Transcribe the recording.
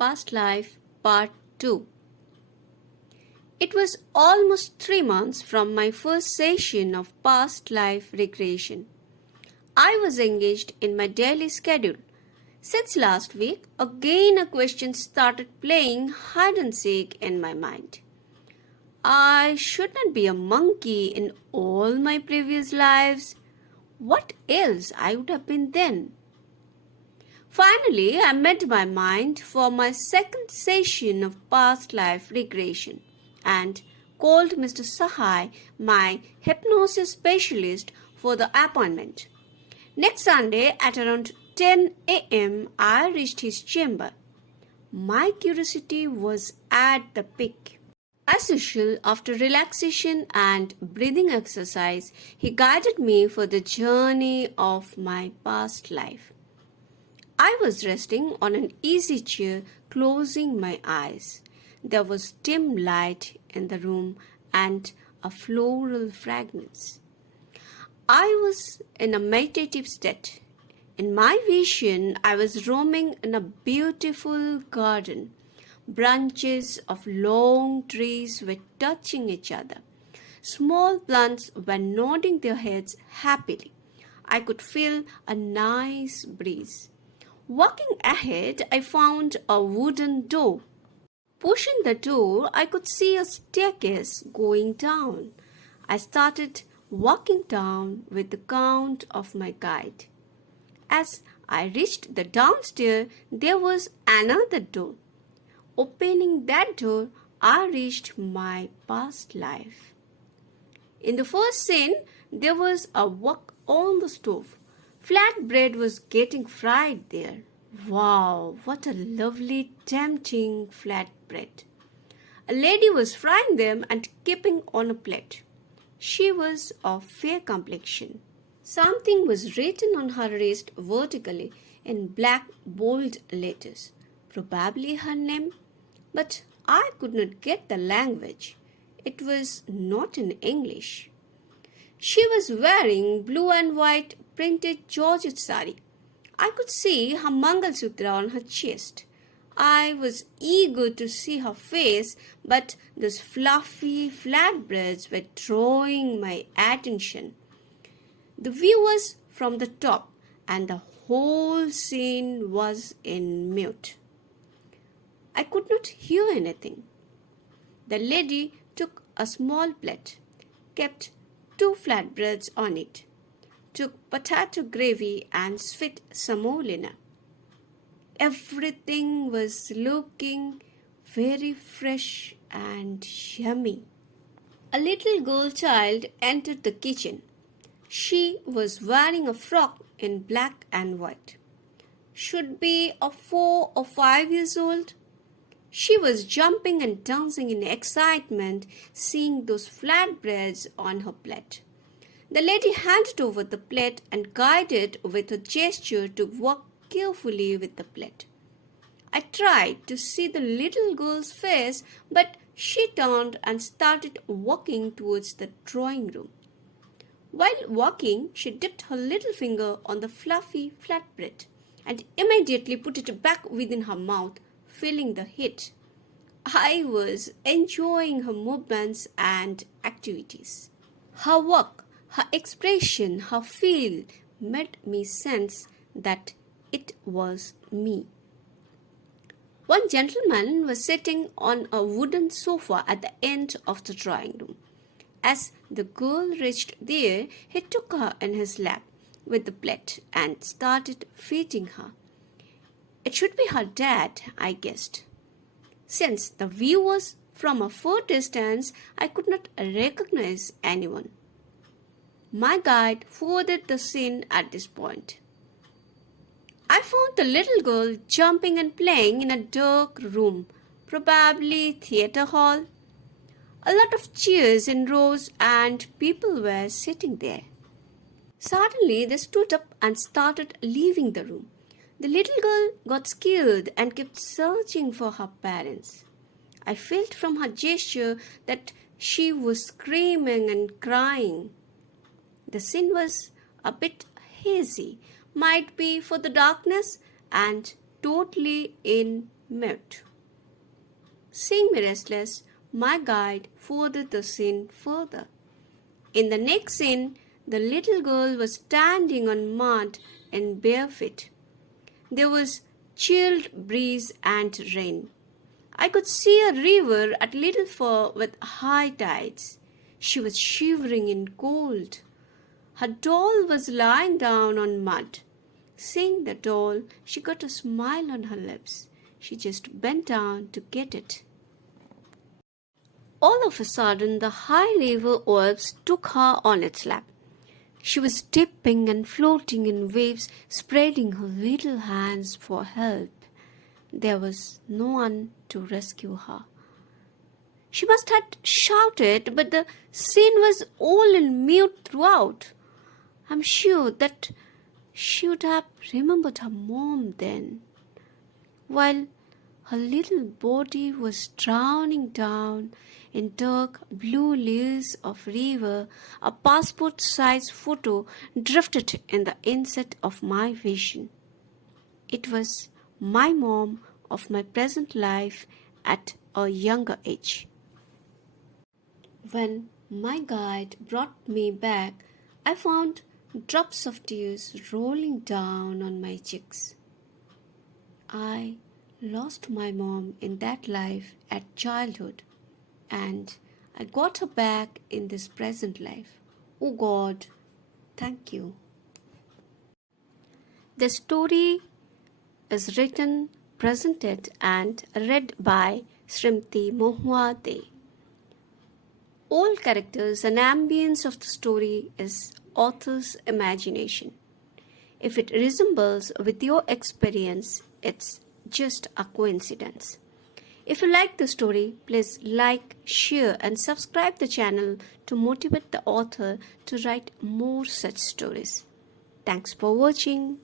Past Life Part 2. It was almost 3 months from my first session of past life regression. I was engaged in my daily schedule. Since last week, again a question started playing hide and seek in my mind. I should not be a monkey in all my previous lives. What else I would have been then? Finally, I made my mind for my second session of past life regression and called Mr. Sahai, my hypnosis specialist, for the appointment. Next Sunday at around 10 a.m., I reached his chamber. My curiosity was at the peak. As usual, after relaxation and breathing exercise, he guided me for the journey of my past life. I was resting on an easy chair, closing my eyes. There was dim light in the room and a floral fragrance. I was in a meditative state. In my vision, I was roaming in a beautiful garden. Branches of long trees were touching each other. Small plants were nodding their heads happily. I could feel a nice breeze. Walking ahead, I found a wooden door. Pushing the door, I could see a staircase going down. I started walking down with the count of my guide. As I reached the downstairs, there was another door. Opening that door, I reached my past life. In the first scene, there was a wok on the stove. Flatbread was getting fried there. Wow, what a lovely, tempting flatbread. A lady was frying them and keeping on a plate. She was of fair complexion. Something was written on her wrist vertically in black bold letters. Probably her name, but I could not get the language. It was not in English. She was wearing blue and white printed Georgette sari. I could see her Mangalsutra on her chest. I was eager to see her face, but those fluffy flatbreads were drawing my attention. The view was from the top, and the whole scene was in mute. I could not hear anything. The lady took a small plate, kept 2 flatbreads on it, took potato gravy and sweet semolina. Everything was looking very fresh and yummy. A little girl child entered the kitchen. She was wearing a frock in black and white. Should be a 4 or 5 years old. She was jumping and dancing in excitement, seeing those flatbreads on her plate. The lady handed over the plate and guided with a gesture to walk carefully with the plate. I tried to see the little girl's face, but she turned and started walking towards the drawing room. While walking, she dipped her little finger on the fluffy flatbread and immediately put it back within her mouth, feeling the heat. I was enjoying her movements and activities. Her walk, her expression, her feel made me sense that it was me. One gentleman was sitting on a wooden sofa at the end of the drawing room. As the girl reached there, he took her in his lap with the plate and started feeding her. It should be her dad, I guessed. Since the view was from a far distance, I could not recognize anyone. My guide forwarded the scene at this point. I found the little girl jumping and playing in a dark room, probably theater hall. A lot of chairs in rows and people were sitting there. Suddenly they stood up and started leaving the room. The little girl got scared and kept searching for her parents. I felt from her gesture that she was screaming and crying. The scene was a bit hazy, might be for the darkness, and totally in mute. Seeing me restless, my guide forwarded the scene further. In the next scene, the little girl was standing on mud and bare feet. There was chilled breeze and rain. I could see a river at little fur with high tides. She was shivering in cold. Her doll was lying down on mud. Seeing the doll, she got a smile on her lips. She just bent down to get it. All of a sudden, the high river waves took her on its lap. She was dipping and floating in waves, spreading her little hands for help. There was no one to rescue her. She must have shouted, but the scene was all in mute throughout. I'm sure that she would have remembered her mom then. While her little body was drowning down in dark blue layers of river, a passport-sized photo drifted in the inset of my vision. It was my mom of my present life at a younger age. When my guide brought me back, I found drops of tears rolling down on my cheeks. I lost my mom in that life at childhood, and I got her back in this present life. Oh God, thank you. The story is written, presented, and read by Srimati Mohuade. All characters and ambience of the story is author's imagination. If it resembles with your experience, it's just a coincidence. If you like the story, please like, share, and subscribe the channel to motivate the author to write more such stories. Thanks for watching.